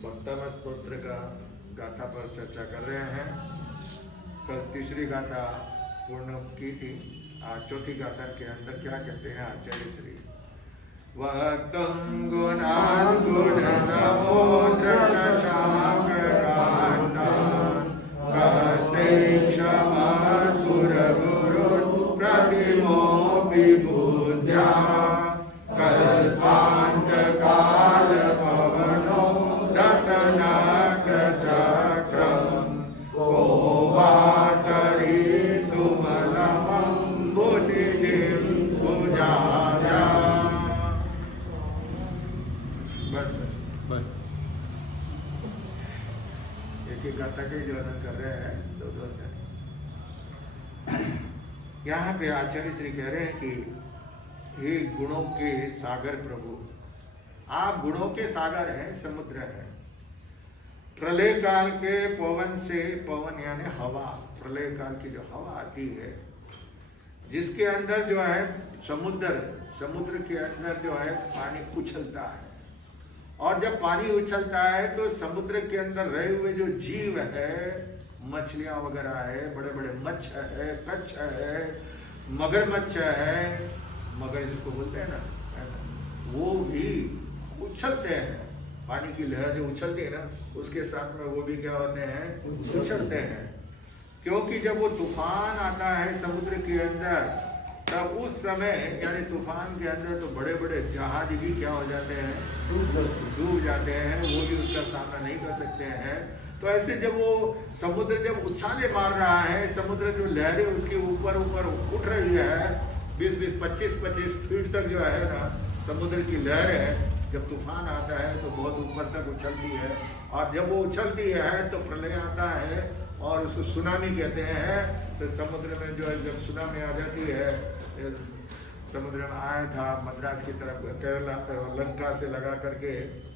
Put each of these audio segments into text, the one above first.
भक्तम स्तोत्र का गाथा पर चर्चा कर रहे हैं। कल तीसरी गाथा पूर्ण की थी। आज चौथी गाथा के अंदर क्या कहते हैं आचार्य श्री वक्तुम गुणानुगुण समुद्र कस्ते क्षमा सुर गुरु प्रतिमो विबुद्ध्या कल्पांत काल पवनो दत्तनाक चक्रम को वातरी तुमलमं बुद्धिं पूजाया। बस एक ही गाथा के जो कर रहे हैं दो यहाँ पे आचार्य श्री कह रहे हैं कि हे गुणों के सागर प्रभु, आप गुणों के सागर हैं, समुद्र है। प्रलय काल के पवन से, पवन यानी हवा, प्रलय काल की जो हवा आती है जिसके अंदर जो है समुद्र के अंदर जो है पानी उछलता है, और जब पानी उछलता है तो समुद्र के अंदर रहे हुए जो जीव है, मछलियां वगैरह है, बड़े बड़े मच्छ है, कच्छ है, मगरमच्छ है, मगर जिसको बोलते हैं ना, वो भी उछलते हैं। पानी की लहर जो उछलती है ना, उसके साथ में वो भी क्या होते हैं, उछलते हैं। क्योंकि जब वो तूफान आता है समुद्र के अंदर, तब उस समय यानी तूफान के अंदर तो बड़े बड़े जहाज भी क्या हो जाते हैं, डूब जाते हैं, वो भी उसका सामना नहीं कर सकते हैं। तो ऐसे जब वो समुद्र जब उछाले मार रहा है, समुद्र जो लहरें उसके ऊपर ऊपर उठ रही है, 20-20, 25-25 फीट तक जो है ना समुद्र की लहर है, जब तूफान आता है तो बहुत ऊपर तक उछलती है, और जब वो उछलती है तो प्रलय आता है और उसको सुनामी कहते हैं। तो समुद्र में जो है जब सुनामी आ जाती है, समुद्र में आया था मद्रास की तरफ, केरला लंका से लगा करके,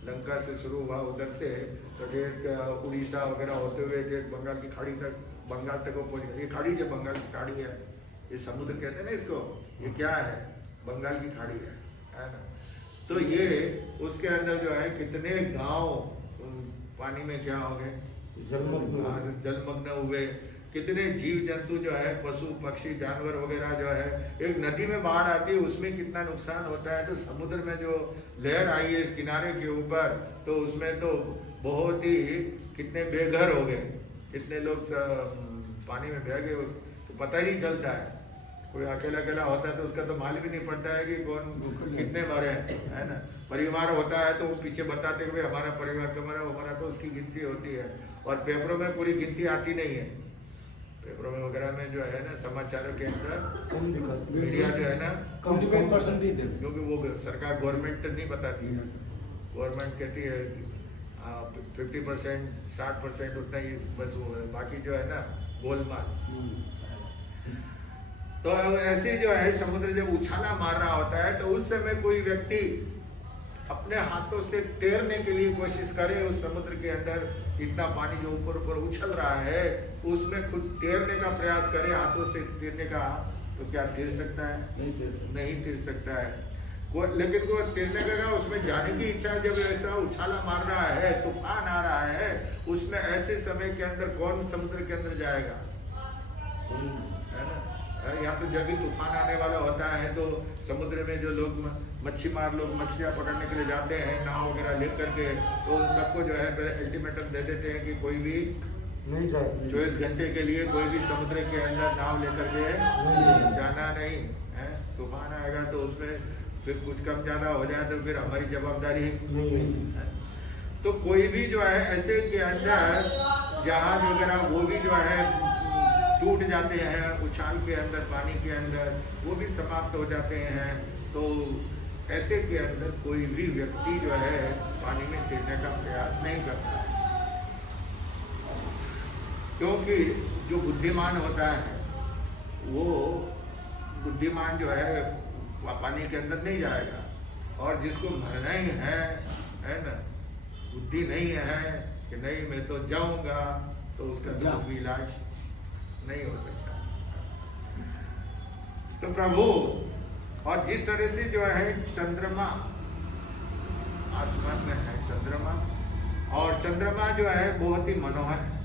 लंका से शुरू हुआ उधर से तो ठीक उड़ीसा वगैरह होते हुए ठीक बंगाल की खाड़ी तक, बंगाल तक वो पहुंच गया। ये खाड़ी जो बंगाल की खाड़ी है, ये समुद्र कहते हैं ना इसको, ये क्या है, बंगाल की खाड़ी है ना। तो ये उसके अंदर जो है कितने गांव पानी में क्या हो गए, जलमग्न हुए, कितने जीव जंतु जो है, पशु पक्षी जानवर वगैरह जो है, एक नदी में बाढ़ आती है उसमें कितना नुकसान होता है, तो समुद्र में जो लहर आई है किनारे के ऊपर, तो उसमें तो बहुत ही कितने बेघर हो गए, कितने लोग पानी में बह गए, तो पता ही नहीं चलता है। कोई अकेला अकेला होता है तो उसका तो मालूम ही नहीं पड़ता है कि कौन कितने मरे हैं, है ना। परिवार होता है तो वो पीछे बताते हुए हमारा परिवार का मरा, हमारा तो उसकी गिनती होती है, और पेपरों में पूरी गिनती आती नहीं है। पेपरों में वगैरह में जो है ना, समाचारों के अंदर मीडिया जो है ना, क्योंकि वो सरकार गवर्नमेंट नहीं बताती है, गवर्नमेंट कहती है 50%, 60% उतना ही बस वो है, बाकी जो है ना गोलमाल। तो ऐसे जो है समुद्र जब उछाला मार रहा होता है तो उस समय कोई व्यक्ति अपने हाथों से तैरने के लिए कोशिश करे उस समुद्र के अंदर, इतना पानी जो ऊपर ऊपर उछल रहा है उसमें खुद तैरने का प्रयास करे, हाथों से तैरने का, तो क्या तैर सकता है, नहीं तैर सकता है। लेकिन वो तैरने का उसमें जाने की इच्छा, जब ऐसा उछाला मार रहा है, तूफान आ रहा है, उसमें ऐसे समय के अंदर कौन समुद्र के अंदर जाएगा, है ना। यहाँ तो जब भी तूफान आने वाला होता है तो समुद्र में जो लोग मच्छी मार लोग मछलियाँ पकड़ने के लिए जाते हैं नाव वगैरह ले करके, तो उन सबको जो है अल्टीमेटम दे देते हैं कि कोई भी नहीं जाए, 24 घंटे के लिए कोई भी समुद्र के अंदर नाव लेकर के जाना नहीं है। तूफान आएगा तो उसमें फिर कुछ कम ज़्यादा हो जाए तो फिर हमारी जवाबदारी नहीं है। तो कोई भी जो है ऐसे के अंदर जहाज वगैरह वो भी जो है टूट जाते हैं उछाल के अंदर, पानी के अंदर वो भी समाप्त हो जाते हैं। तो ऐसे के अंदर कोई भी व्यक्ति जो है पानी में तैरने का प्रयास नहीं करता है, क्योंकि जो बुद्धिमान होता है वो बुद्धिमान जो है पानी के अंदर नहीं जाएगा, और जिसको मरना ही है ना, बुद्धि नहीं है कि नहीं मैं तो जाऊंगा, तो उसका तो भी इलाज नहीं हो सकता। तो प्रभु, और जिस तरह से जो है चंद्रमा आसमान में है, चंद्रमा और चंद्रमा जो है बहुत ही मनोहर है,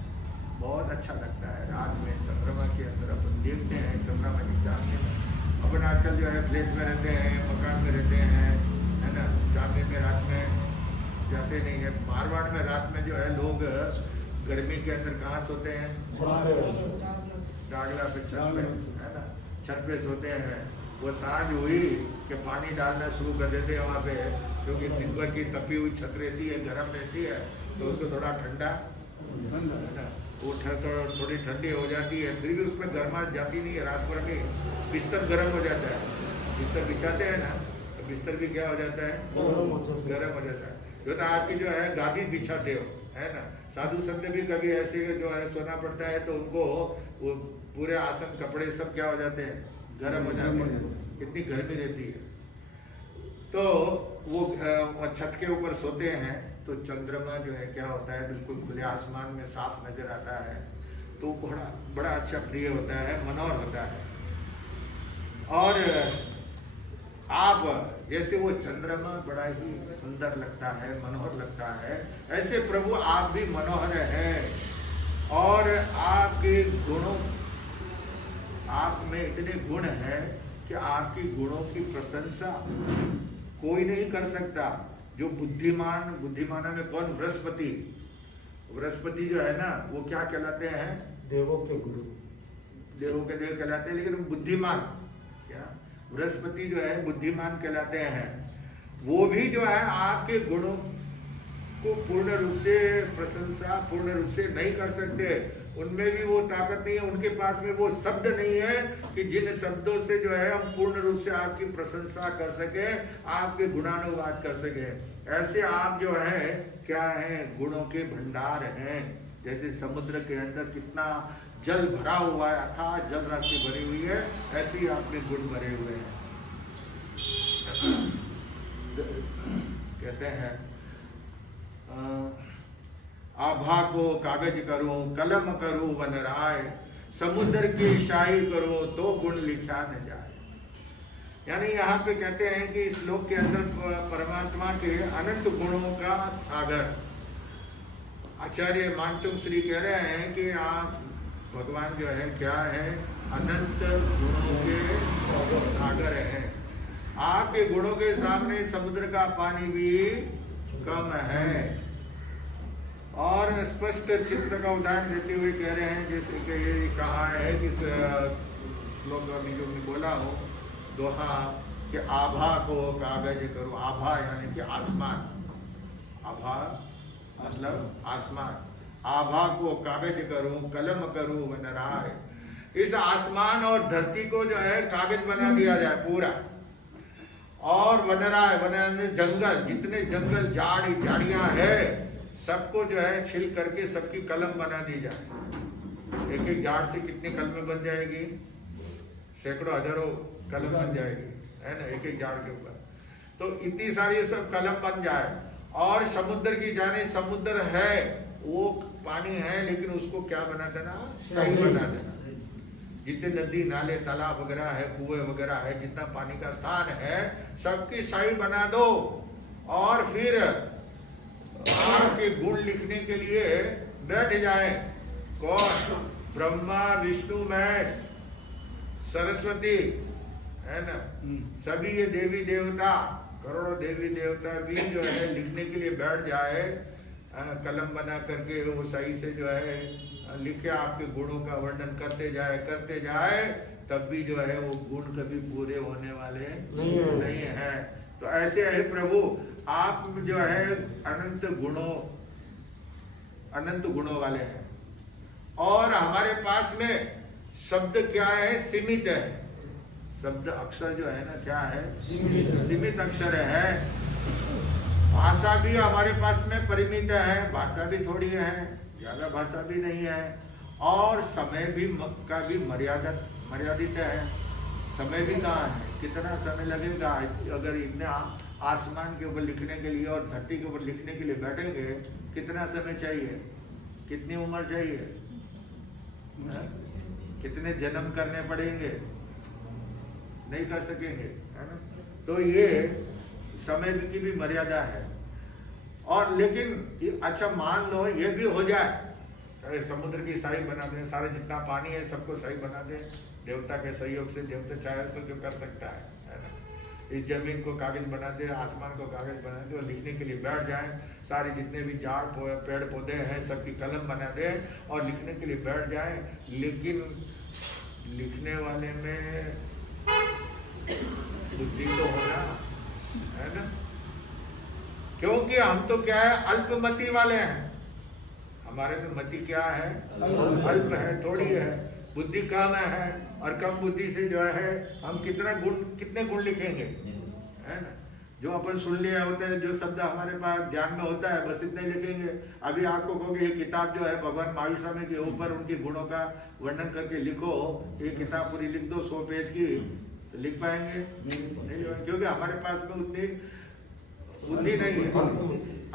बहुत अच्छा लगता है। रात में चंद्रमा के अंदर अपन देखते हैं, चंद्रमा की चांदनी में अपन आजकल जो है फ्लैट में रहते हैं, मकान में रहते हैं, है ना, चांदनी में रात में जाते नहीं है। मारवाड़ में रात में जो है लोग गर्मी के अंदर कहाँ सोते हैं, डागला पे, छत पे, है ना, छत पे सोते हैं। वो सांझ हुई कि पानी डालना शुरू कर देते हैं वहाँ पे, क्योंकि दिन भर की तपी हुई छत रहती है, गर्म रहती है, तो उसको थोड़ा ठंडा, है ना, वो थोड़ी ठंडी हो जाती है, फिर भी उसमें गर्मा जाती नहीं है। रात भर में बिस्तर गर्म हो जाता है, बिस्तर बिछाते हैं ना तो बिस्तर भी क्या हो जाता है, गर्म हो जाता है। जो तो आपकी जो है गादी बिछाते हो, है ना, साधु संत भी कभी ऐसे जो है सोना पड़ता है तो उनको वो पूरे आसन कपड़े सब क्या हो जाते हैं, गर्म हो जाते हैं, इतनी गर्मी रहती है। तो वो छत के ऊपर सोते हैं तो चंद्रमा जो है क्या होता है, बिल्कुल खुले आसमान में साफ नजर आता है, तो बड़ा अच्छा प्रिय होता है, मनोहर होता है। और आप जैसे वो चंद्रमा बड़ा ही सुंदर लगता है, मनोहर लगता है, ऐसे प्रभु आप भी मनोहर हैं। और आपके गुणों, आप में इतने गुण हैं कि आपकी गुणों की प्रशंसा कोई नहीं कर सकता। जो बुद्धिमानों में कौन, बृहस्पति जो है ना, वो क्या कहलाते हैं, देवों के गुरु, देवों के देव कहलाते हैं, लेकिन बुद्धिमान क्या, बृहस्पति जो है बुद्धिमान कहलाते हैं। वो भी जो है आपके गुणों को पूर्ण रूप से प्रशंसा पूर्ण रूप से नहीं कर सकते, उनमें भी वो ताकत नहीं है, उनके पास में वो शब्द नहीं है कि जिन शब्दों से जो है हम पूर्ण रूप से आपकी प्रशंसा कर सके, आपके गुणानुवाद कर सके। ऐसे आप जो है क्या है, गुणों के भंडार हैं। जैसे समुद्र के अंदर कितना जल भरा हुआ है, अथाह जल राशि भरी हुई है, ऐसे ही आपके गुण भरे हुए हैं। कहते हैं आभा को कागज करो, कलम करो वन राय, समुद्र की शाही करो तो गुण लिखा न जाए। यानी यहाँ पे कहते हैं कि इस श्लोक के अंदर परमात्मा के अनंत गुणों का सागर, आचार्य मानतुम श्री कह रहे हैं कि आप भगवान जो है क्या है, अनंत गुणों के सागर हैं। आपके गुणों के सामने समुद्र का पानी भी कम है। और स्पष्ट चित्र का उदाहरण देते हुए कह रहे हैं, जैसे कि ये कहा है कि श्लोक अभी जो मैं बोला हूँ दोहा, कि आभा को कागज करो। आभा यानी कि आसमान, आभा मतलब आसमान, आभा को कागज करो, कलम करो वन राय। इस आसमान और धरती को जो है कागज बना दिया जाए पूरा, और वनराय, वन जंगल, जितने जंगल झाड़ियां है सबको जो है छिल करके सबकी कलम बना दी जाए। एक एक झाड़ से कितनी कलमें बन जाएगी, सैकड़ों हजारों कलम बन जाएगी, है ना, एक एक झाड़ के ऊपर। तो इतनी सारी सब कलम बन जाए। और समुद्र की जाने, समुद्र है वो पानी है, लेकिन उसको क्या बना देना, सही बना देना। जितने नदी नाले तालाब वगैरह है, कुएं वगैरह है, जितना पानी का स्थान है सबकी सही बना दो। और फिर आपके गुण लिखने के लिए बैठ जाए कौन, ब्रह्मा विष्णु महेश सरस्वती, है ना, सभी ये देवी देवता, करोड़ों देवी देवता भी जो है लिखने के लिए बैठ जाए, कलम बना करके वो सही से जो है लिखे, आपके गुणों का वर्णन करते जाए, तब भी जो है वो गुण कभी पूरे होने वाले नहीं है। तो ऐसे है प्रभु, आप जो है अनंत गुणों वाले हैं। और हमारे पास में शब्द क्या है, सीमित है। शब्द अक्षर जो है ना क्या है, सीमित अक्षर है। भाषा भी हमारे पास में परिमित है, भाषा भी थोड़ी है, ज्यादा भाषा भी नहीं है। और समय भी का भी मर्यादित है। समय भी कहाँ है, कितना समय लगेगा। अगर इतने आसमान के ऊपर लिखने के लिए और धरती के ऊपर लिखने के लिए बैठेंगे, कितना समय चाहिए, कितनी उम्र चाहिए, कितने जन्म करने पड़ेंगे, नहीं कर सकेंगे, है ना। तो ये समय की भी मर्यादा है। और लेकिन अच्छा मान लो ये भी हो जाए, अरे समुद्र की सही बना दें, सारा जितना पानी है सबको सही बना दें, देवता के सहयोग से, देवता चाहे तो जो कर सकता है ना। इस जमीन को कागज बना दे, आसमान को कागज बना दे और लिखने के लिए बैठ जाए, सारे जितने भी झाड़ पेड़ पौधे हैं सबकी कलम बना दे और लिखने के लिए बैठ जाए, लेकिन लिखने वाले में बुद्धि तो होना है ना, क्योंकि हम तो क्या है अल्पमति वाले हैं, हमारे में मति क्या है अल्प है, थोड़ी है, बुद्धि कम है, और कम बुद्धि से जो है हम कितने गुण लिखेंगे, है ना। जो अपन सुन लिया होता है, जो शब्द हमारे पास ज्ञान में होता है बस इतने लिखेंगे। अभी आपको कहोगे ये किताब जो है भगवान महावीर स्वामी के ऊपर उनके गुणों का वर्णन करके लिखो, ये किताब पूरी लिख दो 100 पेज की, तो लिख पाएंगे नहीं, क्योंकि हमारे पास में उतनी बुद्धि नहीं है,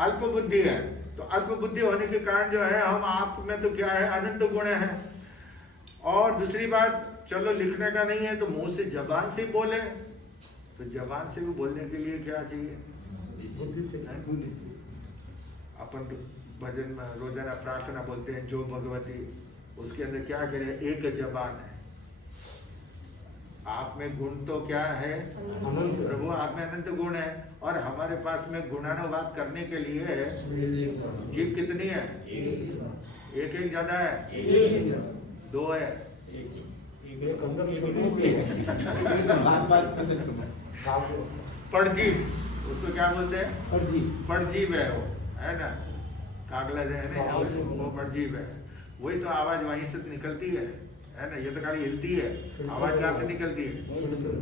अल्प बुद्धि है। तो अल्प बुद्धि होने के कारण जो है हम आप में तो क्या है अनंत गुण है। और दूसरी बात, चलो लिखने का नहीं है तो मुंह से जबान से बोले, तो जबान से भी बोलने के लिए क्या चाहिए, अपन भजन में रोजाना प्रार्थना बोलते हैं जो भगवती, उसके अंदर क्या करें, एक जबान है। आप में गुण तो क्या है अनंत, प्रभु आप में अनंत गुण है, और हमारे पास में गुणानुवाद करने के लिए जीव कितनी है, एक ज्यादा है, 2 है, पड़जीव, उसको क्या बोलते हैं, पड़जीव है वो, है ना, कागला जो है ना वो पड़जीव है, वही तो आवाज वहीं से निकलती है ना, ये तो खाली हिलती है, आवाज कहाँ से निकलती है,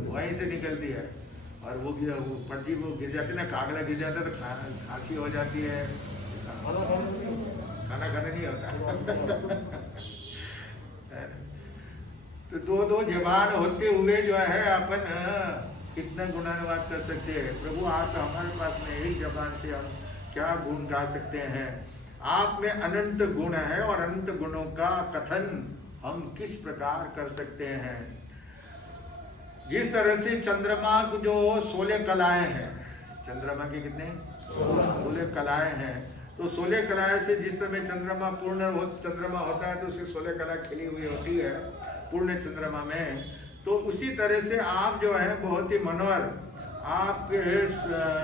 वहीं से निकलती है, और वो पड़जीव वो गिर जाती है ना, कागला गिर जाता है तो खांसी हो जाती है, खाना नहीं होता तो 2 जबान होते हुए जो है अपन कितना गुणानुवाद कर सकते हैं। प्रभु आप हमारे पास में एक जबान से हम क्या गुण गा सकते हैं, आप में अनंत गुण है, और अनंत गुणों का कथन हम किस प्रकार कर सकते हैं। जिस तरह से चंद्रमा को जो 16 कलाएं हैं, चंद्रमा की कितने 16 कलाएं हैं, तो 16 कलाएं से जिस समय चंद्रमा चंद्रमा होता है तो उसकी 16 कला खिली हुई होती है पूर्ण चंद्रमा में, तो उसी तरह से आप जो है बहुत ही मनोहर आपके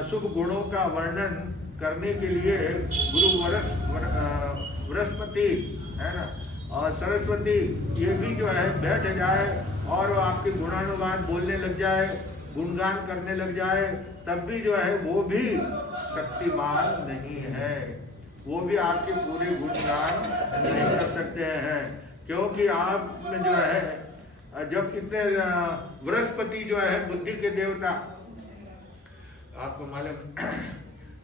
शुभ गुणों का वर्णन करने के लिए गुरु बृहस्पति है ना और सरस्वती ये भी जो है बैठ जाए और आपके गुणानुगान बोलने लग जाए, गुणगान करने लग जाए, तब भी जो है वो भी शक्तिमान नहीं है, वो भी आपके पूरे गुणगान नहीं कर सकते हैं, क्योंकि आप में जो है जब इतने बृहस्पति जो है बुद्धि के देवता, आपको मालूम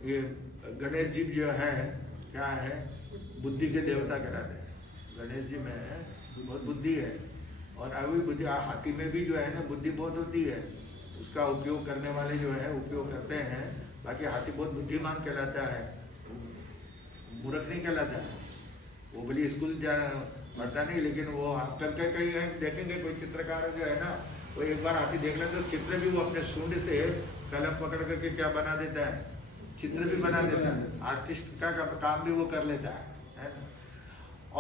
ये गणेश जी जो है क्या है बुद्धि के देवता कहलाते हैं। गणेश जी में बहुत बुद्धि है और अभी बुद्धि हाथी में भी जो है ना बुद्धि बहुत होती है, उसका उपयोग करने वाले जो है उपयोग करते हैं, बाकी हाथी बहुत बुद्धिमान कहलाता है, मूर्ख नहीं कहलाता है। वो बोली स्कूल जाना पढ़ता नहीं, लेकिन वो आप करके कहीं देखेंगे कोई चित्रकार जो है ना वो एक बार हाथी देख लेते तो चित्र भी वो अपने सूंड से कलम पकड़ करके क्या बना देता है, चित्र भी बना देता है, आर्टिस्ट का काम भी वो कर लेता है ना।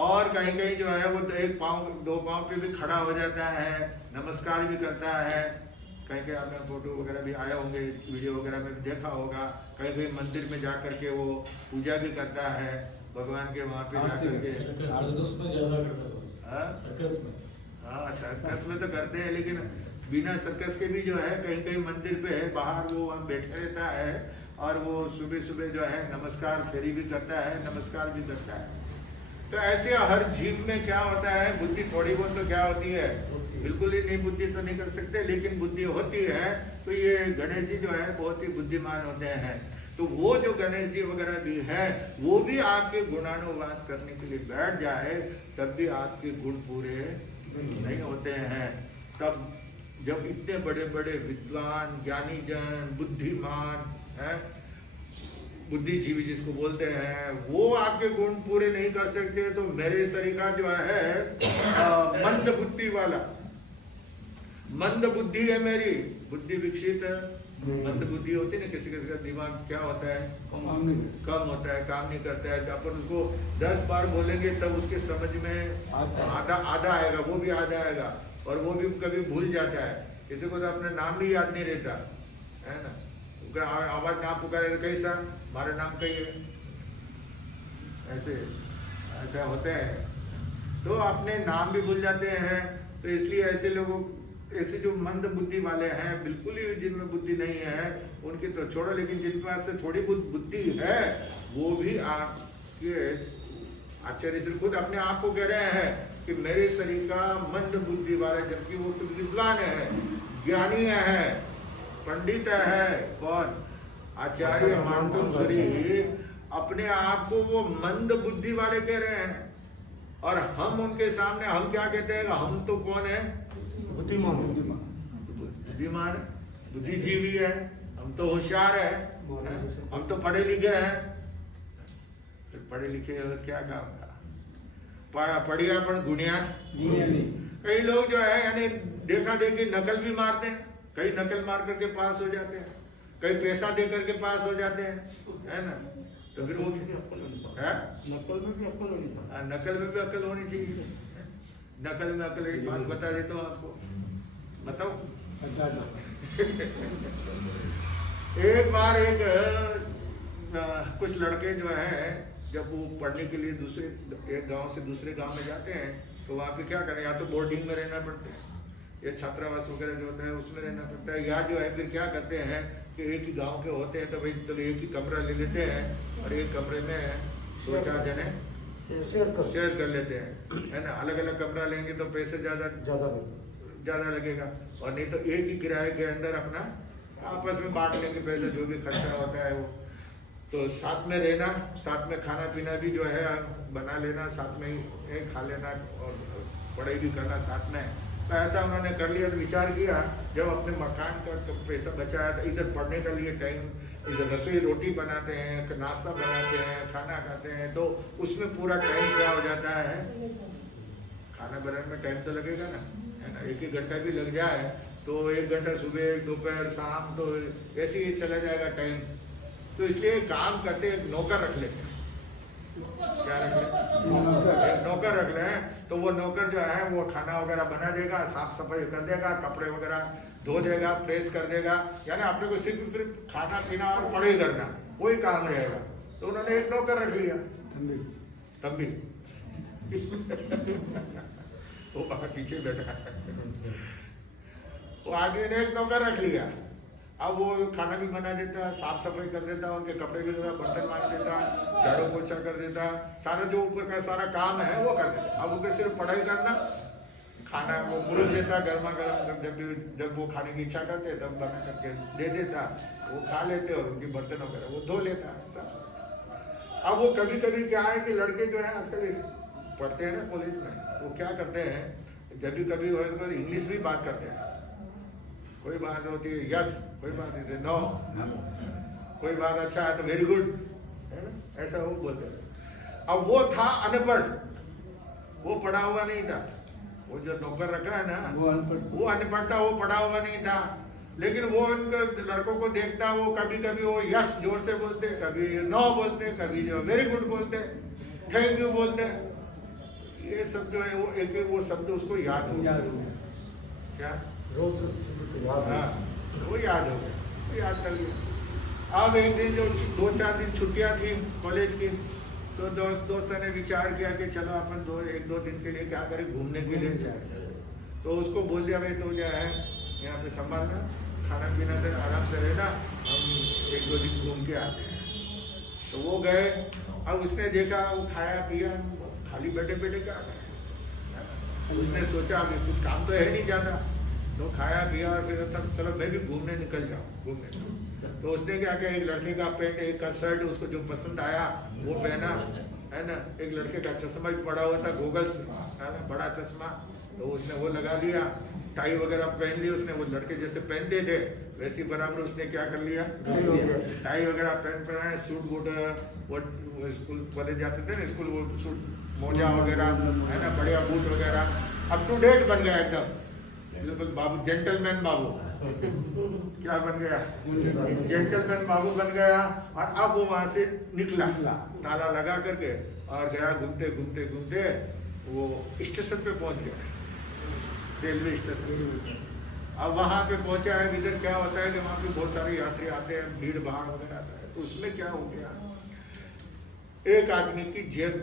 और कहीं कहीं जो है वो एक पाँव 2 पाँव पे भी खड़ा हो जाता है, नमस्कार भी करता है। कहीं कहीं आपने फोटो वगैरह भी आया होंगे, वीडियो वगैरह में भी देखा होगा, कहीं कहीं मंदिर में जा करके वो पूजा भी करता है भगवान के, वहाँ पे जा करके सर्कस में तो करते हैं, लेकिन बिना सर्कस के भी जो है कहीं कहीं मंदिर पे बाहर वो वहाँ बैठे रहता है और वो सुबह सुबह जो है नमस्कार फेरी भी करता है, नमस्कार भी करता है। तो ऐसे हर जीव में क्या होता है, बुद्धि थोड़ी बहुत तो क्या होती है, बिल्कुल ही नहीं बुद्धि तो नहीं कर सकते, लेकिन बुद्धि होती है। तो ये गणेश जी जो है बहुत ही बुद्धिमान होते हैं, तो वो जो गणेश जी वगैरह भी है वो भी आपके गुणानुवाद करने के लिए बैठ जाए तब भी आपके गुण पूरे नहीं होते हैं। तब जब इतने बड़े बड़े विद्वान ज्ञानी जन बुद्धिमान है, बुद्धिजीवी जिसको बोलते हैं, वो आपके गुण पूरे नहीं कर सकते, तो मेरे सरीका जो है मंद बुद्धि वाला, मंद बुद्धि है मेरी, बुद्धि विकसित है मंद बुद्धि होती है ना, किसी किसी का दिमाग क्या होता है, कम होता है, काम नहीं करता है। अपन उसको 10 बार बोलेंगे तब उसके समझ में आधा आएगा, वो भी आधा आएगा, और वो भी कभी भूल जाता है। किसी को तो अपना नाम भी याद नहीं रहता है ना, आवाज ना पुकारे कैसा, हमारा नाम कहिए, ऐसा होता है। तो अपने नाम भी भूल जाते हैं। तो इसलिए ऐसे लोगों, ऐसे जो मंद बुद्धि वाले हैं, बिल्कुल ही जिनमें बुद्धि नहीं है उनकी तो छोड़ो, लेकिन जिनके पास से थोड़ी बहुत बुद्धि है वो भी आपके आचार्य श्री खुद अपने आप को कह रहे हैं कि मेरे शरीर का मंद बुद्धि वाला, जबकि वो तो विद्वान है, ज्ञानी है, पंडित है। कौन? आचार्य मार्कंडेय अपने आप को वो मंद बुद्धि वाले कह रहे हैं। और हम उनके सामने हम क्या कहते हैं? हम तो कौन है? बुद्धिमान, बुद्धिजीवी है, हम तो होशियार है, हम तो पढ़े लिखे हैं। फिर पढ़े लिखे क्या काम था? पढ़िया पर गुनिया नहीं। कई लोग जो है यानी देखा देखी नकल भी मारते हैं, कई नकल मार करके पास हो जाते हैं, कई पैसा दे करके पास हो जाते हैं, है ना। तो फिर वो नकल में भी अक्ल होनी चाहिए। नकल में अक्ल, एक बात बता देता हूँ आपको, बताओ। एक बार कुछ लड़के जो है जब वो पढ़ने के लिए दूसरे एक गांव से दूसरे गांव में जाते हैं तो वहाँ पे क्या करें, या तो बोर्डिंग में रहना पड़ता है या छात्रावास वगैरह जो होता है उसमें रहना पड़ता है, या जो है फिर क्या करते हैं कि एक ही गांव के होते हैं तो भाई चलो एक ही कमरा ले लेते हैं और एक कमरे में 2-4 जने शेयर कर लेते हैं, है ना। अलग अलग कमरा लेंगे तो पैसे ज़्यादा लगेगा, और नहीं तो एक ही किराए के अंदर अपना आपस में बांट लेंगे पैसे, जो भी खर्चा होता है वो। तो साथ में रहना, साथ में खाना पीना भी जो है बना लेना, साथ में ही खा लेना और पढ़ाई भी करना साथ में। तो ऐसा उन्होंने कर लिया। तो विचार किया, जब अपने मकान का तो पैसा बचाया था, इधर पढ़ने के लिए टाइम, इधर रसोई रोटी बनाते हैं, नाश्ता बनाते हैं, खाना खाते हैं, तो उसमें पूरा टाइम क्या हो जाता है, खाना बनाने में टाइम तो लगेगा ना, है ना। 1-1 घंटा भी लग जाए तो 1 घंटा सुबह, दोपहर, शाम, तो ऐसे ही चला जाएगा टाइम। तो इसलिए काम करते एक नौकर रख लेते हैं। क्या रख लें? एक नौकर रख लें, तो वो नौकर जो है वो खाना वगैरह बना देगा, साफ सफाई कर देगा, कपड़े वगैरह धो देगा, प्रेस कर देगा, यानी आपने को सिर्फ खाना पीना और पढ़ाई करना, वही काम रहेगा। तो उन्होंने एक नौकर रख लिया, तंबी वो पीछे बैठा है, वो आदमी ने एक नौकर रख लिया। अब वो खाना भी बना देता, साफ सफाई कर देता, उनके कपड़े भी देता, बर्तन मार देता, झाड़ू पोछा कर देता, सारा जो ऊपर का सारा काम है वो कर देता। अब उनके सिर्फ पढ़ाई करना, खाना वो मुरुक देता गर्मा गर्म, जब वो खाने की इच्छा करते तब बना करके दे देता, वो खा लेते और उनकी बर्तन वगैरह वो धो लेता। अब वो कभी कभी क्या है कि लड़के जो है आजकल पढ़ते हैं ना कॉलेज में, वो क्या करते हैं, जब भी कभी इंग्लिश भी बात करते हैं। कोई बात होती है यस, कोई बात नहीं है नो, कोई बात अच्छा है तो वेरी गुड, है ना, ऐसा वो बोलते हैं। अब वो था अनपढ़, वो पढ़ा हुआ नहीं था, वो जो नौकर रखा है ना वो अनपढ़ था, वो पढ़ा हुआ नहीं था। लेकिन वो उन लड़कों को देखता, वो कभी कभी वो यस जोर से बोलते, कभी नो बोलते, कभी जो वेरी गुड बोलते, थैंक यू बोलते। ये सब जो है वो एक वो शब्द उसको याद हो गया, क्या रोज हाँ वो याद हो गया, वो याद कर लिया। अब एक दिन जो 2-4 दिन छुट्टियां थी कॉलेज की, तो दोस्तों ने विचार किया कि चलो अपन 1-2 दिन के लिए क्या करें, घूमने के लिए जाए। तो उसको बोल दिया भाई तो जो है यहाँ पे संभालना, खाना पीना से आराम से रहना, हम 1-2 दिन घूम के आते हैं। तो वो गए। अब उसने देखा, वो खाया पिया, खाली बैठे बैठे क्या करें, उसने सोचा अभी कुछ काम तो है नहीं ज़्यादा, तो खाया पिया और फिर तब चलो मैं भी घूमने निकल जाऊँ घूमने। तो उसने क्या किया, एक लड़के का पैंट, एक का शर्ट उसको जो पसंद आया वो पहना, है ना। एक लड़के का चश्मा भी पड़ा हुआ था, गूगल्स, है ना, बड़ा चश्मा, तो उसने वो लगा लिया। टाई वगैरह पहन ली उसने, वो लड़के जैसे पहनते थे वैसे बराबर उसने क्या कर लिया, टाई वगैरह पहना, सूट बूट, वो स्कूल कॉलेज जाते थे ना स्कूल, वो सूट मोजा वगैरह, है ना, बढ़िया बूट वगैरह, अप टू डेट बन गया एकदम, बिल्कुल बाबू, जेंटलमैन बाबू। क्या बन गया, जेंटलमैन बाबू बन गया। और अब वो वहां से निकला ताला लगा करके और गया, घूमते घूमते घूमते वो स्टेशन पे पहुंच गया, रेलवे स्टेशन। अब वहां पे पहुंचा है, इधर क्या होता है कि वहां पे बहुत सारे यात्री आते हैं, भीड़ भाड़ वगैरह आता है। तो उसमें क्या हो गया, एक आदमी की जेब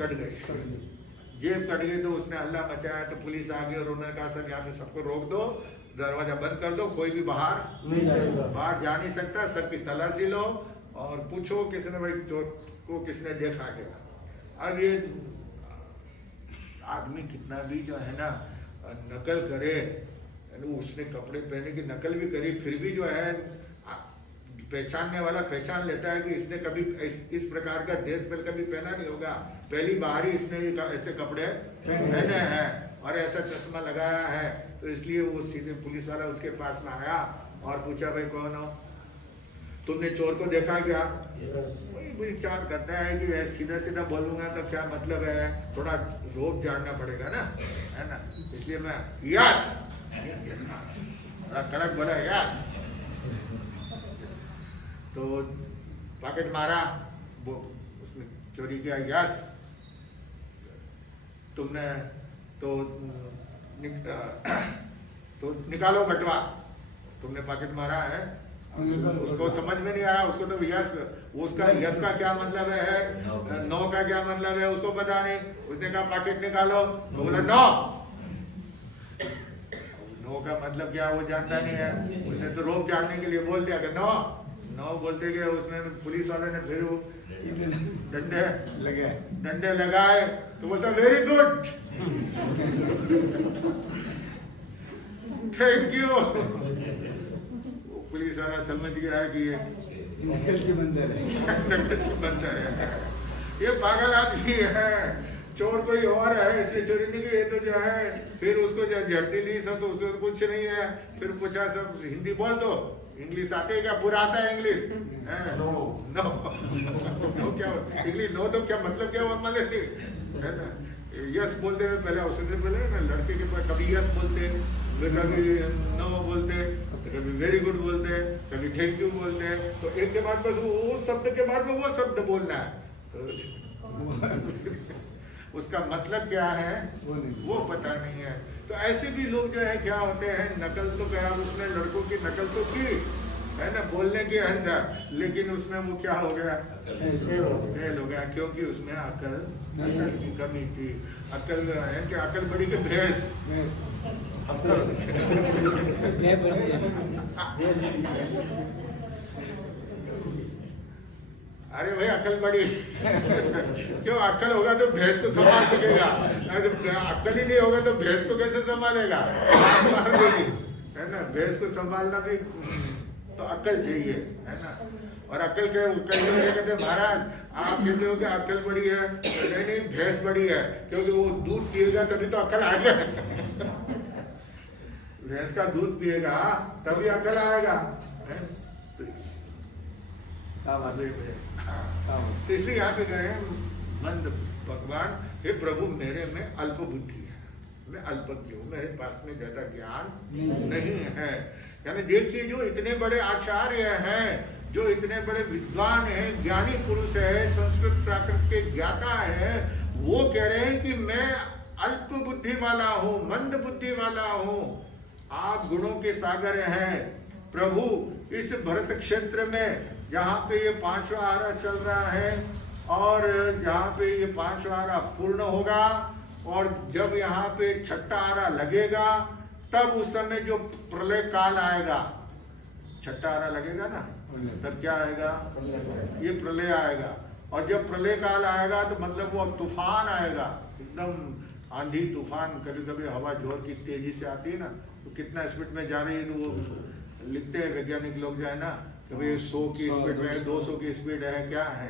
कट गई। जेब कट गई तो उसने हल्ला मचाया, तो पुलिस आ गई और उन्होंने कहा सर यहाँ पे सबको रोक दो, दरवाजा बंद कर दो, कोई भी बाहर जा नहीं सकता, सबकी तलाशी लो और पूछो किसने भाई चोर को किसने देखा क्या। अब ये आदमी कितना भी जो है ना नकल करे, उसने कपड़े पहने की नकल भी करी, फिर भी जो है पहचानने वाला पहचान लेता है कि इसने कभी इस प्रकार का ड्रेस पहन कभी पहना नहीं होगा, पहली बार ही इसने ऐसे कपड़े पहने हैं और ऐसा चश्मा लगाया है। तो इसलिए वो सीधे पुलिस वाला उसके पास में आया और पूछा भाई कौन हो, तुमने चोर को देखा क्या? वही विचार करता है कि सीधा सीधा बोलूंगा तो क्या मतलब है, थोड़ा रोब जानना पड़ेगा ना, है ना। इसलिए मैं यस कड़क बोला यस। तो पॉकेट मारा, वो उसने चोरी किया, यस। तुमने तो निकालो बटवा, तुमने पॉकेट मारा है। उसको समझ में नहीं आया, उसको तो यस, उसका यस का क्या मतलब है, नो का क्या मतलब है उसको पता नहीं। उसने कहा पॉकेट निकालो, तो बोला नो। नो का मतलब क्या वो जानता नहीं है, उसने तो रोक जानने के लिए बोल दिया कि नो। नो बोलते गए, उसने पुलिस वाले ने फिर वो डंडे लगाए तो बोलता very good, thank you. Police वाला समझ गया कि ये नकल से बंदर है, ये पागल आदमी है, चोर कोई और है, इसलिए चोरी नहीं की। ये तो जो है फिर उसको जो झड़ती ली सब, तो उसको कुछ नहीं है। फिर पूछा सब हिंदी बोल दो, इंग्लिश आते है क्या? पूरा आता है इंग्लिश? नो नो क्या इंग्लिश, नो तो क्या मतलब क्या हुआ मतलब है ना। यस बोलते हैं पहले, उसने बोले ना लड़के के पास कभी यस बोलते, कभी नो बोलते, कभी वेरी गुड बोलते, कभी थैंक यू बोलते। तो एक के बाद बस वो शब्द के बाद में वो शब्द बोलना है, तो उसका मतलब क्या है वो पता नहीं है। तो ऐसे भी लोग जो है क्या होते हैं, नकल तो क्या, उसने लड़कों की नकल तो की है ना बोलने के अंदर, लेकिन उसमें वो क्या हो गया, फेल हो गया, क्योंकि उसमें अकल की कमी थी। अकल है कि अकल बड़ी के भैंस, अरे भाई अकल बड़ी क्यों, अकल होगा तो भैंस को संभाल सकेगा, अकल ही नहीं होगा तो भैंस को कैसे संभालेगा, मार देगी, है ना। भैंस को संभालना भी तो अकल चाहिए, है ना। और अकल के कहते महाराज आप कहते हो कि अकल बड़ी है, नहीं नहीं भैंस बड़ी है, क्योंकि वो दूध पिएगा तभी तो अकल आएगा। भैंस का दूध पिएगा तभी अकल आएगा। तो इसलिए यहाँ पे गए मंद भगवान, हे प्रभु मेरे में अल्प बुद्धि है, मैं अल्पज्ञ हूँ, मेरे पास में ज्यादा ज्ञान नहीं है। यानी देखिए जो इतने बड़े आचार्य हैं, जो इतने बड़े विद्वान हैं, ज्ञानी पुरुष है, संस्कृत प्राकृत के ज्ञाता है, वो कह रहे हैं कि मैं अल्प बुद्धि वाला हूँ, मंद बुद्धि वाला हूँ। आप गुणों के सागर हैं प्रभु। इस भरत क्षेत्र में जहाँ पे ये 5वां आरा चल रहा है और जहाँ पे ये 5वां आरा पूर्ण होगा और जब यहाँ पे 6ठा आरा लगेगा, तब उस समय जो प्रलय काल आएगा, 6ठा आरा लगेगा ना, तब क्या आएगा, ये प्रलय आएगा। और जब प्रलय काल आएगा तो मतलब वो अब तूफान आएगा, एकदम आंधी तूफान। कभी कभी हवा जोर की तेजी से आती है ना, तो कितना स्पीड में जा रही है, तो वो लिखते हैं वैज्ञानिक लोग जो है ना, कभी 100 की स्पीड में, 200 की स्पीड है, क्या है।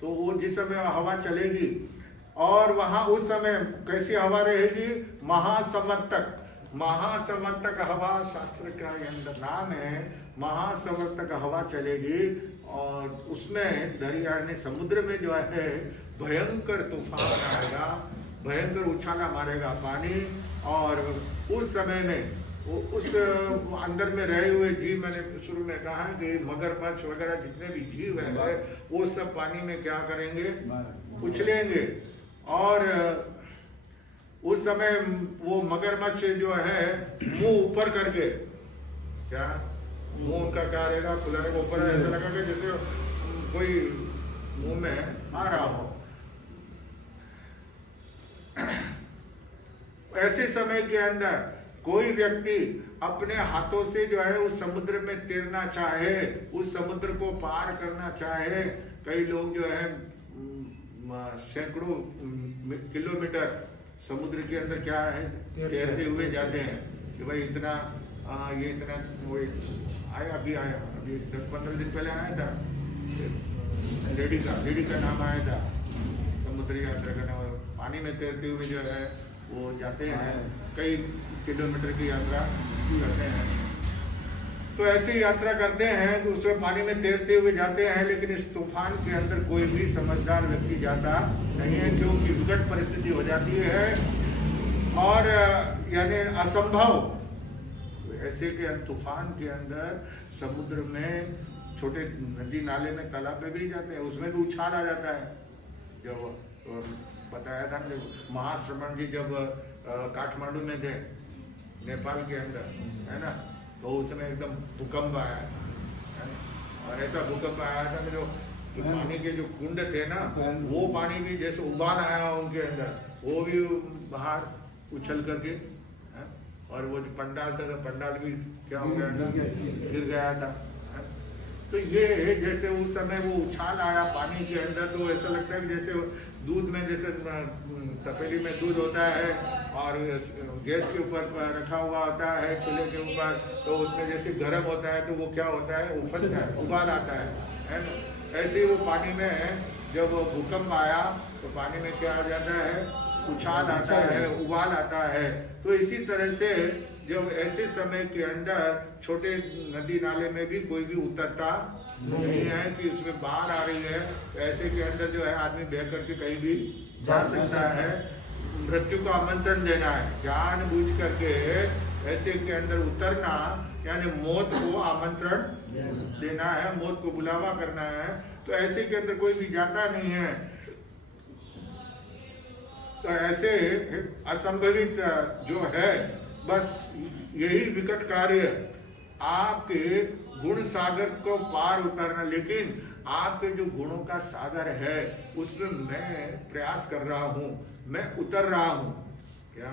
तो वो जिस समय हवा चलेगी और वहां उस समय कैसी हवा रहेगी, महासमर्तक। महासमर्तक हवा शास्त्र का नाम है, महासमर्तक हवा चलेगी और उसमें दरिया ने समुद्र में जो है भयंकर तूफान आएगा, भयंकर उछाला मारेगा पानी। और उस समय में उस अंदर में रहे हुए जीव, मैंने शुरू में कहा कि मगरमच्छ वगैरह जितने भी जीव है वो सब पानी में क्या करेंगे, उछलेंगे। और उस समय वो मगरमच्छ जो है मुंह ऊपर करके, क्या मुंह उनका क्या रहेगा, खुला रहेगा ऊपर, ऐसा लगेगा जैसे कोई मुंह में आ रहा हो। ऐसे समय के अंदर कोई व्यक्ति अपने हाथों से जो है उस समुद्र में तैरना चाहे, उस समुद्र को पार करना चाहे, कई लोग जो है सैकड़ों किलोमीटर समुद्र के अंदर क्या है तैरते हुए जाते हैं कि भाई इतना ये इतना वो आया, अभी 10-15 दिन पहले आया था, लेडी का नाम आया था, समुद्री यात्रा करने वाले पानी में तैरते हुए जो है वो जाते हैं, कई किलोमीटर की यात्रा करते हैं। तो ऐसी यात्रा करते हैं तो उसमें पानी में तैरते हुए जाते हैं, लेकिन इस तूफान के अंदर कोई भी समझदार व्यक्ति जाता नहीं है, क्योंकि विकट परिस्थिति हो जाती है और यानी असंभव। ऐसे के तूफान के अंदर समुद्र में छोटे नदी नाले में तालाब में भी जाते हैं, उसमें भी उछाल आ जाता है। जब बताया था जब महाश्रमण जी जब काठमांडू में थे नेपाल के अंदर, है ना, तो उसमें एकदम भूकंप आया है, और ऐसा भूकंप आया था कि जो पानी के जो कुंड थे ना, वो पानी भी जैसे उबाल आया उनके अंदर, वो भी बाहर उछल करके, और वो जो पंडाल था, पंडाल भी क्या हो गया, गिर गया था। तो ये जैसे उस समय वो उछाल आया पानी के अंदर, तो ऐसा लगता है कि जैसे दूध में, जैसे तपेली में दूध होता है और गैस के ऊपर रखा हुआ होता है चूल्हे के ऊपर, तो उसमें जैसे गर्म होता है तो वो क्या होता है, उफलता है, उबाल आता है ना। ऐसे ही वो पानी में जब भूकंप आया तो पानी में क्या आ जाता है, उछाल आता है, उबाल आता है। तो इसी तरह से जब ऐसे समय के अंदर छोटे नदी नाले में भी कोई भी उतरता नहीं है कि उसमें बाढ़ आ रही है, तो ऐसे के अंदर जो है आदमी बह करके कहीं भी जा सकता है। मृत्यु को आमंत्रण देना है, जानबूझ करके ऐसे के अंदर उतरना, यानी मौत को आमंत्रण देना है, मौत को बुलावा करना है। तो ऐसे के अंदर कोई भी जाता नहीं है। तो ऐसे असंभवित जो है, बस यही विकट कार्य आपके गुण सागर को पार उतरना। लेकिन आपके जो गुणों का सागर है उसमें मैं प्रयास कर रहा हूँ, मैं उतर रहा हूँ। क्या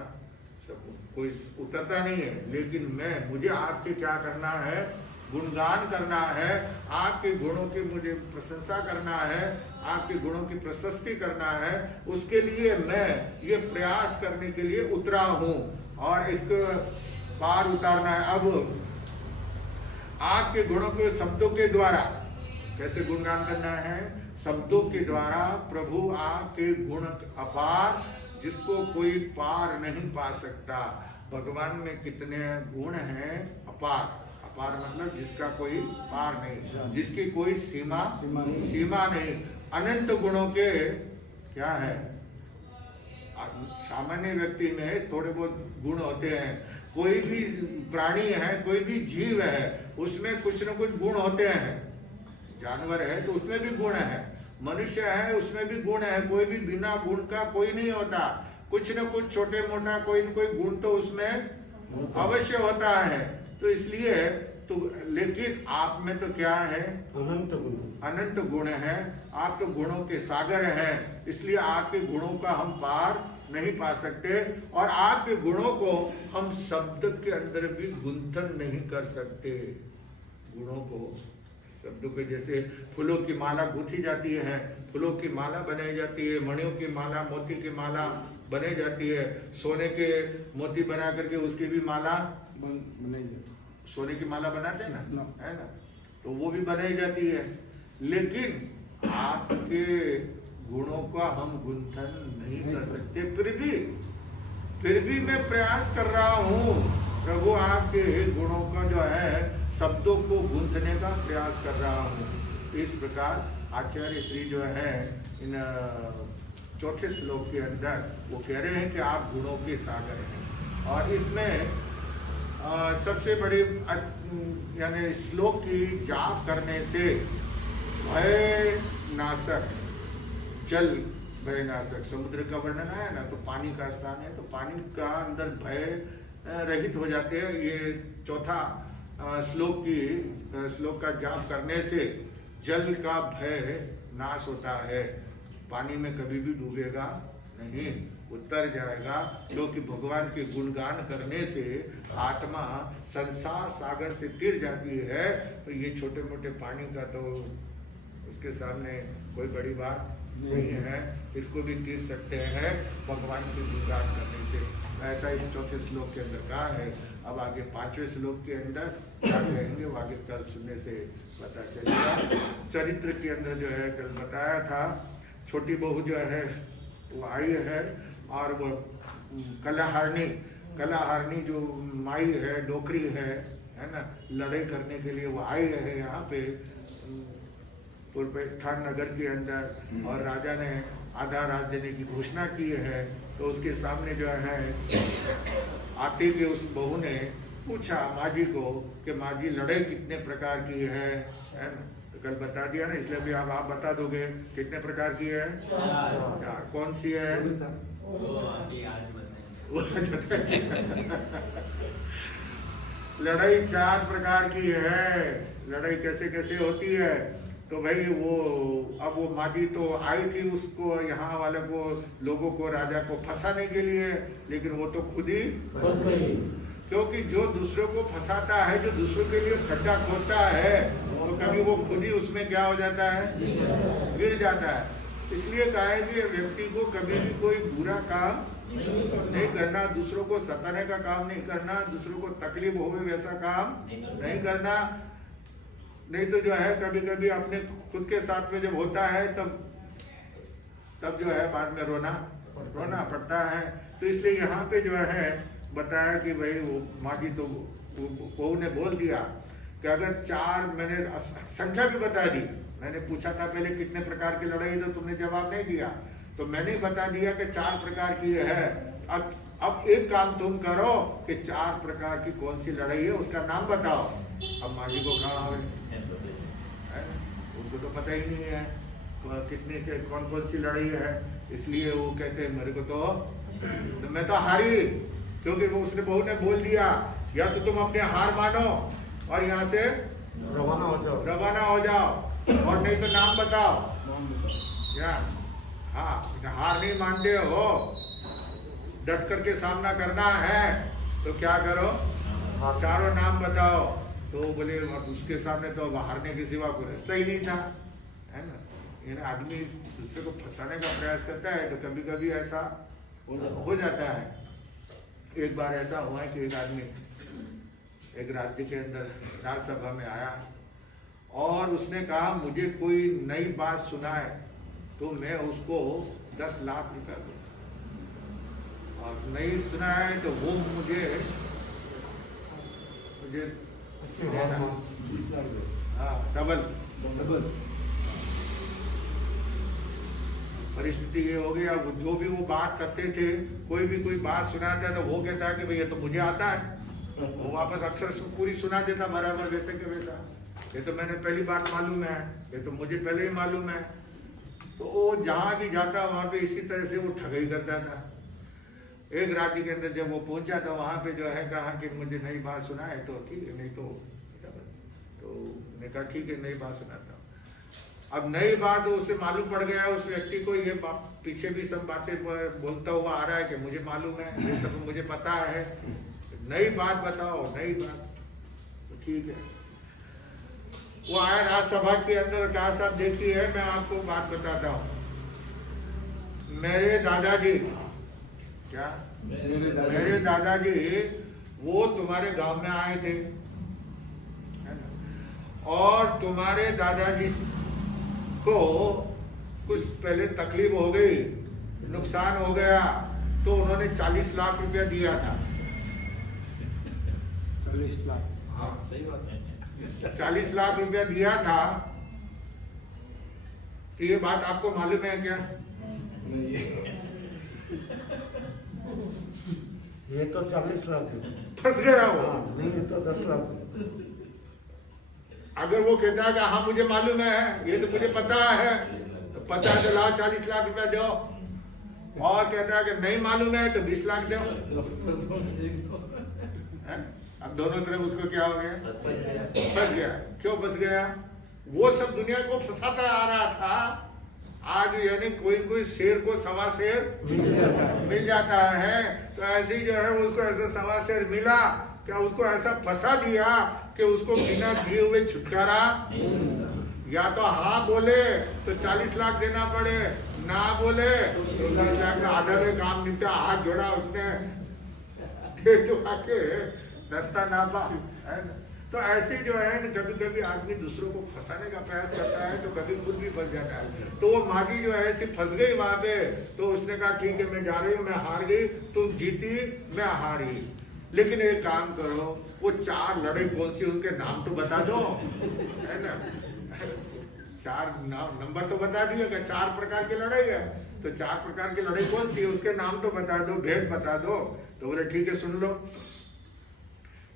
सब कोई उतरता नहीं है, लेकिन मुझे आपके क्या करना है, गुणगान करना है, आपके गुणों की मुझे प्रशंसा करना है, आपके गुणों की प्रशस्ति करना है। उसके लिए मैं ये प्रयास करने के लिए उतरा हूँ और इसको पार उतारना है। अब आपके गुणों के शब्दों के द्वारा कैसे गुणगान करना है, शब्दों के द्वारा। प्रभु आपके गुण अपार, जिसको कोई पार नहीं पा सकता। भगवान में कितने गुण हैं, अपार। अपार मतलब जिसका कोई पार नहीं, जिसकी कोई सीमा नहीं। अनंत गुणों के क्या है, सामान्य व्यक्ति में थोड़े बहुत गुण होते हैं। कोई भी प्राणी है, कोई भी जीव है, उसमें कुछ न कुछ गुण होते हैं। जानवर है तो उसमें भी गुण है, मनुष्य है उसमें भी गुण है। कोई भी बिना गुण का कोई नहीं होता। कुछ न कुछ छोटे मोटा कोई न कोई गुण तो उसमें अवश्य होता है। तो इसलिए तो, लेकिन आप में तो क्या है, अनंत गुण है। आप तो गुणों के सागर हैं, इसलिए आपके गुणों का हम पार नहीं पा सकते। और आपके गुणों को हम शब्द के अंदर भी गुंथन नहीं कर सकते। गुणों को शब्दों के, जैसे फूलों की माला गूंथी जाती है, फूलों की माला बनाई जाती है, मणियों की माला, मोती की माला बनाई जाती है, सोने के मोती बना करके उसकी भी माला बनाई जाती है। सोने की माला बनाते हैं ना, है ना, तो वो भी बनाई जाती है। लेकिन आपके गुणों का हम गुंथन नहीं कर सकते। फिर भी मैं प्रयास कर रहा हूँ प्रभु, आपके गुणों का जो है शब्दों को गूंथने का प्रयास कर रहा हूँ। इस प्रकार आचार्य श्री जो है इन चौथे श्लोक के अंदर वो कह रहे हैं कि आप गुणों के सागर हैं। और इसमें सबसे बड़ी यानी श्लोक की जाप करने से भय नाशक, जल भय नाशक, समुद्र का वर्णन है ना, तो पानी का स्थान है, तो पानी का अंदर भय रहित हो जाते हैं। ये चौथा श्लोक का जाप करने से जल का भय नाश होता है, पानी में कभी भी डूबेगा नहीं, उतर जाएगा। क्योंकि भगवान के गुणगान करने से आत्मा संसार सागर से तिर जाती है। तो ये छोटे मोटे पानी का तो उसके सामने कोई बड़ी बात नहीं है, इसको भी तीर सकते हैं भगवान के गुणगान करने से। ऐसा इस चौथे श्लोक के अंदर कहा है। अब आगे पांचवें श्लोक के अंदर क्या कहेंगे वो आगे कल सुनने से पता चलेगा। चरित्र के अंदर जो है कल बताया था, छोटी बहू जो है वो आई है और वो कलाहारनी जो माई है, डोकरी है ना, लड़ाई करने के लिए वो आई है यहाँ पे पूर्वेठान नगर के अंदर, और राजा ने आधा राज्य देने की घोषणा की है। तो उसके सामने जो है आते हुए उस बहू ने पूछा माँ जी को कि माँ जी लड़ाई कितने प्रकार की है ना, तो कल बता दिया ना, इसलिए भी आप बता दोगे कितने प्रकार की है? चार। कौन सी है? लड़ाई 4 प्रकार की है। लड़ाई कैसे कैसे होती है? तो भाई वो अब वो मादी तो आई थी उसको यहाँ वाले को लोगों को राजा को फंसाने के लिए, लेकिन वो तो खुद ही फंस गई। क्योंकि जो दूसरों को फंसाता है, जो दूसरों के लिए खड्डा खोदता है, तो कभी वो खुद ही उसमें क्या हो जाता है? गिर जाता है। इसलिए कहा है कि व्यक्ति को कभी भी कोई बुरा काम नहीं करना, दूसरों को सताने का काम नहीं करना, दूसरों को तकलीफ हो वैसा काम नहीं करना। नहीं तो जो है कभी कभी अपने खुद के साथ में जब होता है तब जो है बाद में रोना पड़ता है। तो इसलिए यहाँ पे जो है बताया कि भाई वो माँ जी तो बहू ने बोल दिया कि अगर 4, मैंने संख्या भी बता दी, मैंने पूछा था पहले कितने प्रकार की लड़ाई, तो तुमने जवाब नहीं दिया, तो मैंने बता दिया कि 4 प्रकार की है। अब एक काम तुम करो कि 4 प्रकार की कौन सी लड़ाई है उसका नाम बताओ। अब माँ जी को कहा उनको तो पता ही नहीं है कितने कौन कौन सी लड़ाई है, इसलिए वो कहते हैं मेरे को तो मैं तो हारी, क्योंकि वो उसने बहू ने बोल दिया या तो तुम अपने हार मानो और यहाँ से रवाना हो जाओ और नहीं तो नाम बताओ। क्या? हाँ, हार नहीं मानते हो, डट करके सामना करना है तो क्या करो, 4 नाम बताओ। तो बोले उसके सामने तो हारने के सिवा कोई रास्ता ही नहीं था, है ना। यानी आदमी दूसरे को फंसाने का प्रयास करता है तो कभी कभी ऐसा हो जाता है। एक बार ऐसा हुआ है कि एक आदमी एक राज्य के अंदर राज्यसभा में आया और उसने कहा मुझे कोई नई बात सुनाए तो मैं उसको 10 लाख रुपया दूंगा, और नहीं सुना है तो वो मुझे डबल। परिस्थिति ये हो गई, अब जो भी वो बात करते थे, कोई भी कोई बात सुनाता है तो वो कहता है कि भैया तो मुझे आता है, वो वापस अक्सर पूरी सुना देता बराबर वैसे के वैसा, ये तो मैंने पहली बात मालूम है, ये तो मुझे पहले ही मालूम है। तो वो जहाँ भी जाता वहाँ पे इसी तरह से वो ठगाई करता था। एक राज्य के अंदर जब वो पहुंचा तो वहाँ पे जो है कहा कि मुझे नई बात सुना है, तो ठीक है, नहीं तो मैं कहा ठीक है नई बात सुनाता हूँ। अब नई बात उसे मालूम पड़ गया, उस व्यक्ति को ये पीछे भी सब बातें बोलता हुआ आ रहा है कि मुझे मालूम है, ये सब मुझे पता है, नई बात बताओ, नई बात। तो ठीक है, वो आया राज्यसभा के अंदर, कहा साहब देखिए मैं आपको बात बताता हूँ, मेरे दादाजी क्या मेरे दादाजी वो तुम्हारे गांव में आए थे, है ना, और तुम्हारे दादाजी को कुछ पहले तकलीफ हो गई, नुकसान हो गया, तो उन्होंने 40 लाख रुपया दिया था। 40 लाख, हाँ सही बात है, 40 लाख रुपया दिया था। तो ये बात आपको मालूम है क्या? ये तो 40 लाख है। फंस गया वो। नहीं तो 10 लाख। अगर वो कहता है कि हाँ मुझे मालूम है, ये तो मुझे पता है, तो 50 लाख 40 लाख रुपया दो, और कहता है कि नहीं मालूम है तो 20 लाख दो। अब दोनों तरफ उसको क्या हो गया? फंस गया। क्यों फंस गया? वो सब दुनिया को फंसाता आ रहा था, आज यानी कोई कोई शेर को सवा शेर मिल जाता है। तो ऐसे ही जो है उसको ऐसा सवा शेर मिला, क्या उसको ऐसा फंसा दिया कि उसको बिना दिए हुए छुटकारा, या तो हाँ बोले तो 40 लाख देना पड़े, ना बोले तो 10 लाख का आधा में काम निपटा। हाथ जोड़ा उसने, तो आके रास्ता नापा, है ना। तो ऐसे जो है कभी कभी आदमी दूसरों को फंसाने का प्रयास करता है, तो कभी खुद भी फंस जाता है। तो वो मागी जो है सिर्फ फंस गई वहां पे, तो उसने कहा ठीक है मैं जा रही हूँ, मैं हार गई, तुम जीती मैं हारी, लेकिन एक काम करो, वो 4 लड़ाई कौन सी उनके नाम तो बता दो, है ना। 4 नंबर तो बता दिए, 4 प्रकार की लड़ाई है, तो 4 प्रकार की लड़ाई कौन सी है उसके नाम तो बता दो, भेद बता दो। तो बोले ठीक है सुन लो।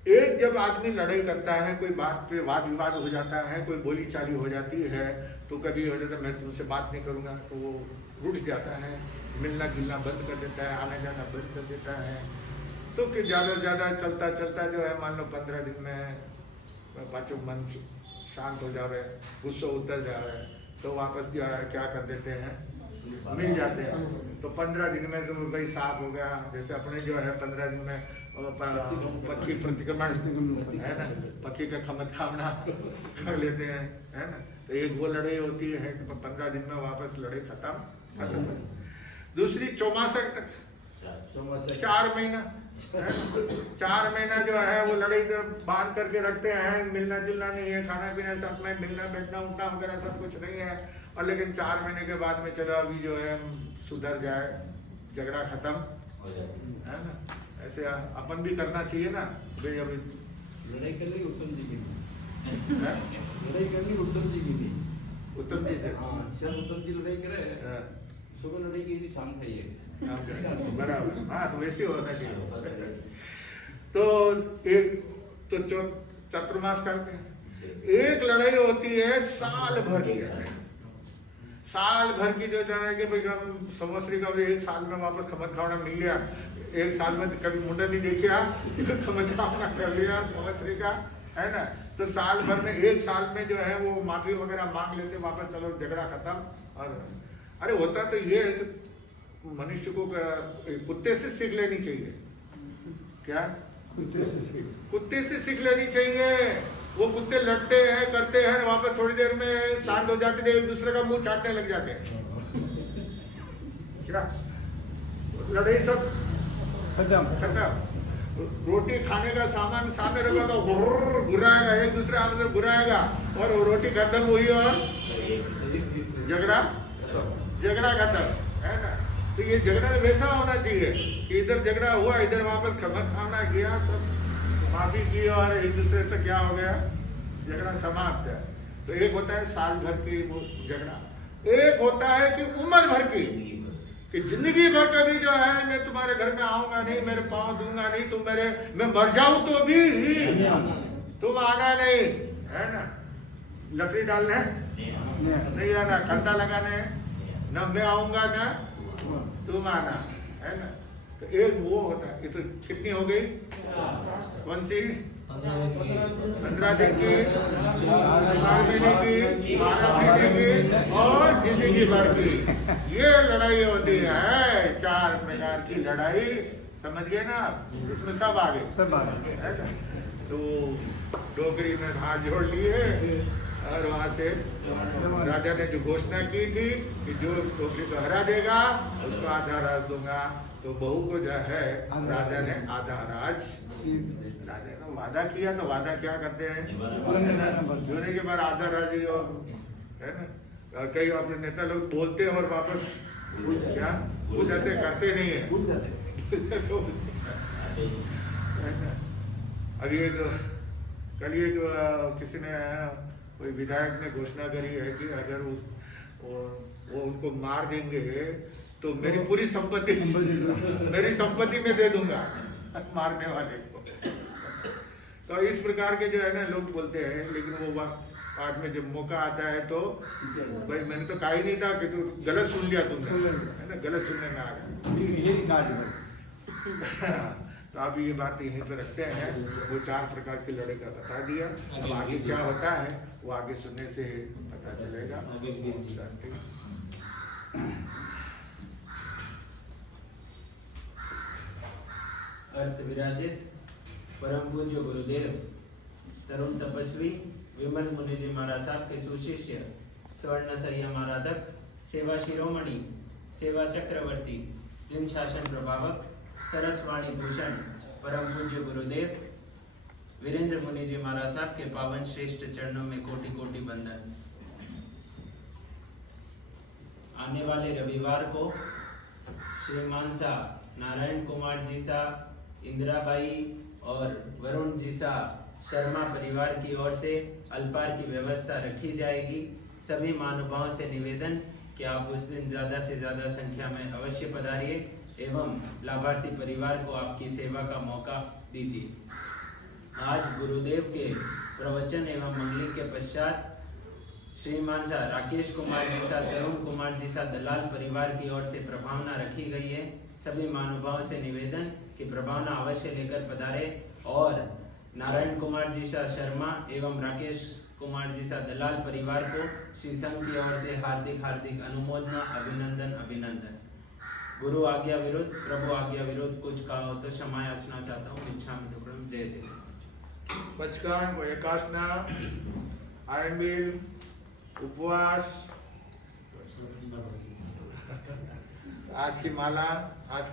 एक जब आदमी लड़ाई करता है, कोई बात पे वाद विवाद हो जाता है, कोई बोली चाली हो जाती है, तो कभी हो जाता है मैं तुमसे बात नहीं करूंगा, तो वो रूठ जाता है, मिलना जुलना बंद कर देता है, आना जाना बंद कर देता है। तो फिर ज़्यादा से ज़्यादा चलता चलता जो है मान लो 15 दिन में पाँचों मन शांत हो जावे, गुस्सा उतर जावे, तो वापस जो है क्या कर देते हैं, मिल जाते हैं। तो 15 दिन में तो भाई साफ हो गया। जैसे अपने जो है 15 दिन में पक्षी प्रतिक्रमण, है ना, पक्षी का खमत खाना कर लेते हैं, है ना। तो एक वो लड़ाई होती है, तो 15 दिन में वापस लड़ाई खत्म। दूसरी चौमासक तक, 4 महीना, 4 महीना जो है वो लड़ाई बांध करके रखते हैं, मिलना जुलना नहीं है, खाना पीना साथ में, मिलना बैठना उठना वगैरह सब कुछ नहीं है। और लेकिन 4 महीने के बाद में चलो अभी जो है सुधर जाए, झगड़ा खत्म हो जाए, है ना। ऐसे अपन भी करना चाहिए ना भाई। अभी लड़ाई करनी उत्तम जी की थी, लड़ाई करनी उत्तम जी की थी, उत्तम जी से, हाँ उत्तम जी लड़ाई करे, सुबह लड़ाई की थी, शाम खाइए बराबर। हाँ तो वैसे होना चाहिए। तो एक तो चतुर्मास करते हैं, एक लड़ाई होती है साल भर की, साल भर की जो जाना कि भाई हम संवत्सरी का भी 1 साल में वापस खमत खाना मिल गया, 1 साल में कभी मुंडा नहीं देखा, खमत खाना कर लिया संवत्सरी का, है ना। तो साल भर में 1 साल में जो है वो माफी वगैरह मांग लेते, वापस चलो झगड़ा खत्म। और अरे होता तो ये है कि मनुष्य को कुत्ते से सीख लेनी चाहिए। क्या? कुत्ते से सीख लेनी चाहिए। वो कुत्ते लड़ते हैं करते हैं, वापस थोड़ी देर में शांत हो जाते हैं, एक दूसरे का मुंह चाटने लग जाते हैं। क्या लड़ाई सब खत्म। रोटी खाने का सामान सामने रखा तो घुराएगा, एक दूसरे हाथ से घुराएगा, और वो रोटी खत्म हुई और झगड़ा खत्म, है ना। तो ये झगड़ा वैसा होना चाहिए कि इधर झगड़ा हुआ, इधर वापस खबर खाना गया, सब माफी की और एक दूसरे से क्या हो गया, झगड़ा समाप्त है। तो एक होता है साल भर की वो झगड़ा, एक होता है कि उम्र भर की, कि जिंदगी भर कभी जो है मैं तुम्हारे घर में आऊंगा नहीं, मेरे पाँव दूंगा नहीं, तुम मेरे, मैं मर जाऊं तो भी तुम आना नहीं, है ना। लकड़ी डालना नहीं आना, खंडा लगाने न मैं आऊंगा न तुम आना, है ना। तो एक वो होता है। ये तो कितनी हो गई? कौन सी? 15 दिन की, 4 महीने की, 12 महीने की और जिंदगी भर की। ये लड़ाई होती है, 4 प्रकार की लड़ाई, समझ गए ना आप? इसमें सब आ गए, सब आ गए, है ना। तो डोगरी में हाथ जोड़ लिए और वहाँ से राजा ने जो घोषणा की थी कि जो डोगरी को हरा देगा उसको आधा राज दूंगा। तो बहू को जो है राजा ने आधा राज, राजा ने वादा किया, तो वादा क्या करते हैं, जोने के बाद आधा राज ही, है ना। और कई अपने नेता लोग बोलते हैं और वापस क्या भूल जाते, करते नहीं है, अभी एक कल एक किसी ने, कोई विधायक ने घोषणा करी है कि अगर वो उनको मार देंगे तो मेरी पूरी संपत्ति मेरी संपत्ति में दे दूंगा मारने वाले को। तो इस प्रकार के जो है ना लोग बोलते हैं, लेकिन वो बाद में जब मौका आता है तो भाई मैंने तो कहा ही नहीं था कि तू गलत सुन लिया तुमने, है ना, गलत सुनने में आ गया। ये कहा तो आप ये बात यहीं पे रखते हैं। वो 4 प्रकार के लड़े का बता दिया। अब आगे क्या होता है वो आगे सुनने से पता चलेगा। अर्थ विराजित परम पूज्य गुरुदेव तरुण तपस्वी विमल मुनि जी महाराज साहब के सुशिष्य स्वर्ण संयम आराधक सेवा शिरोमणि सेवा चक्रवर्ती जिन शासन प्रभावक सरसवाणी भूषण परम पूज्य गुरुदेव वीरेंद्र मुनि जी महाराज साहब के पावन श्रेष्ठ चरणों में कोटि कोटि बंदन। आने वाले रविवार को श्रीमान सा नारायण कुमार जी सा, इंदिराबाई और वरुण जी सा शर्मा परिवार की ओर से अल्पार की व्यवस्था रखी जाएगी। सभी महानुभावों से निवेदन कि आप उस दिन ज्यादा से ज्यादा संख्या में अवश्य पधारिए एवं लाभार्थी परिवार को आपकी सेवा का मौका दीजिए। आज गुरुदेव के प्रवचन एवं मंगली के पश्चात श्रीमान सा राकेश कुमार जी सा, तरुण कुमार जी सा दलाल परिवार की ओर से प्रभावना रखी गई है। सभी महानुभावों से निवेदन कि प्रभावना अवश्य लेकर पधारे और नारायण कुमार जी सा शर्मा एवं राकेश कुमार जी सा दलाल परिवार को श्री संघ की ओर से हार्दिक हार्दिक अनुमोदना, अभिनंदन अभिनंदन। गुरु आज्ञा विरुद्ध प्रभु आज्ञा विरुद्ध कुछ कहा हो तो क्षमा याचना चाहता हूँ। इच्छा में टुकड़म जय जय। पचकान व एकासना, आयनबील, उपवास, आज की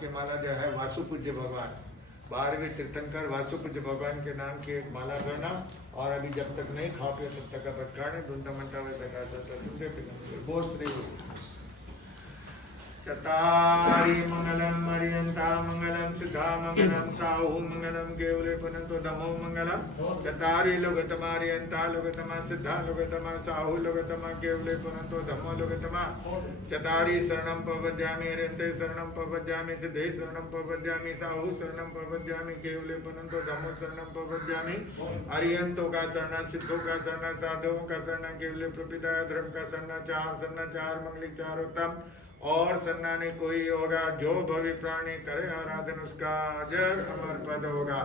माला जो है वासु पूज्य भगवान 12वें तीर्थंकर वासु पूज्य भगवान के नाम की एक माला करना। और अभी जब तक नहीं खा पिए तब तक का पटकाने चतारी मंगलम मरियंता मंगलम सिद्धा मंगलम साहू मंगलम केवले पनंतो धमो मंगलम चतारी लोगतमा रियंता लोगतमा सिद्धा लोगतमा साहू लोगतमा केवले पनंतो धमो लोगतमा चतारी शरणम प्रपद्यामि रियंते शरणम प्रपद्यामि सिद्धे शरणम प्रपद्यामि साहू शरणम प्रपद्यामि केवले पनंतो धमो शरणम प्रपद्यामि अरियंतो का शरण, सिद्धों का शरण, साधुओं का शरण, केवले प्रपिता धर्म का शरण, चार मंगलिक चार उत्तम और सन्ना ने कोई होगा जो भवि प्राणी करे आराधन उसका अजर अमर पद होगा।